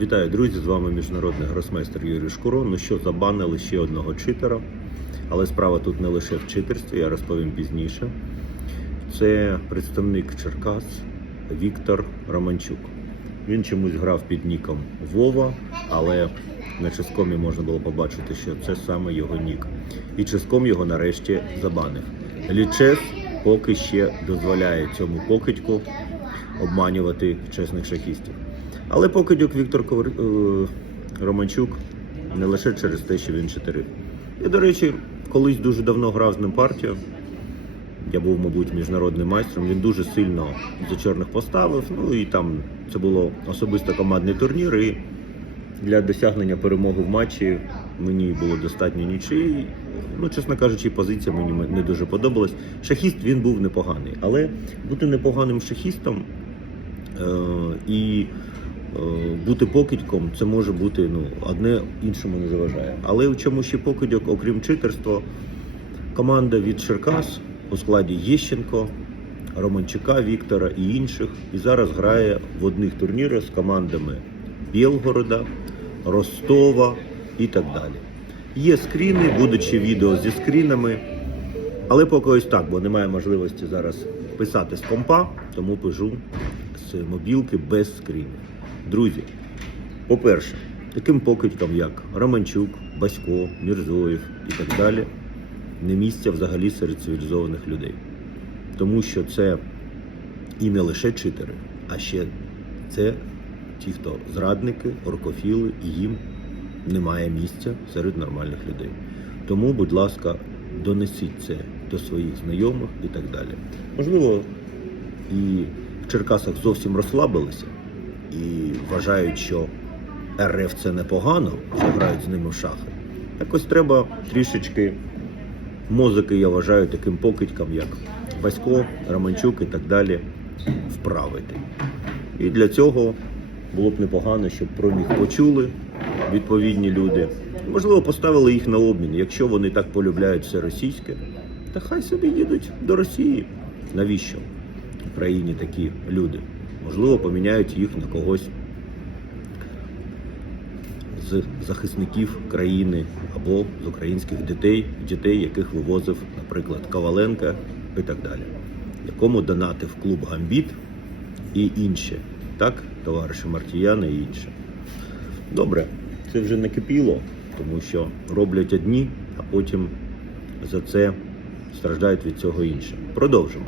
Вітаю, друзі! З вами міжнародний гросмейстер Юрій Шкуро. Ну що, забанили ще одного читера, але справа тут не лише в читерстві, я розповім пізніше. Це представник Черкас Віктор Романчук. Він чомусь грав під ніком Вова, але на ческомі можна було побачити, що це саме його нік. І ческом його нарешті забанив. Лічес поки ще дозволяє цьому покидьку обманювати чесних шахістів. Але покидьок Віктор Ковр... е, Романчук не лише через те, що він читерив. Я, до речі, колись дуже давно грав з ним партію. Я був, мабуть, міжнародним майстром. Він дуже сильно за чорних поставив. Ну і там це було особисто командний турнір. І для досягнення перемоги в матчі мені було достатньо нічиї. Ну, чесно кажучи, позиція мені не дуже подобалась. Шахіст він був непоганий, але бути непоганим шахістом е- і бути покидьком це може бути ну, одне іншому не заважає. Але в чому ще покидьок, окрім читерства, команда від Черкас у складі Єщенко, Романчука Віктора і інших. І зараз грає в одних турнірах з командами Білгорода, Ростова і так далі. Є скріни, будуть ще відео зі скрінами. Але поки ось так, бо немає можливості зараз писати з компа, тому пишу з мобілки без скрінів. Друзі, по-перше, таким покидькам, як Романчук, Басько, Мірзоєв і так далі, не місця взагалі серед цивілізованих людей. Тому що це і не лише читери, а ще це ті, хто зрадники, оркофіли, і їм немає місця серед нормальних людей. Тому, будь ласка, донесіть це до своїх знайомих і так далі. Можливо, і в Черкасах зовсім розслабилися і вважають, що РФ це непогано, що грають з ними в шахи. Якось треба трішечки мозики, я вважаю, таким покидькам, як Васько, Романчук і так далі, вправити. І для цього було б непогано, щоб про них почули відповідні люди. Можливо, поставили їх на обмін, якщо вони так полюбляють все російське, та хай собі їдуть до Росії. Навіщо в країні такі люди? Можливо, поміняють їх на когось з захисників країни або з українських дітей, дітей, яких вивозив, наприклад, Коваленка і так далі, якому донатив клуб Гамбіт і інші, так, товариші Мартіяни і інші. Добре, це вже не кипіло, тому що роблять одні, а потім за це страждають від цього інші. Продовжимо.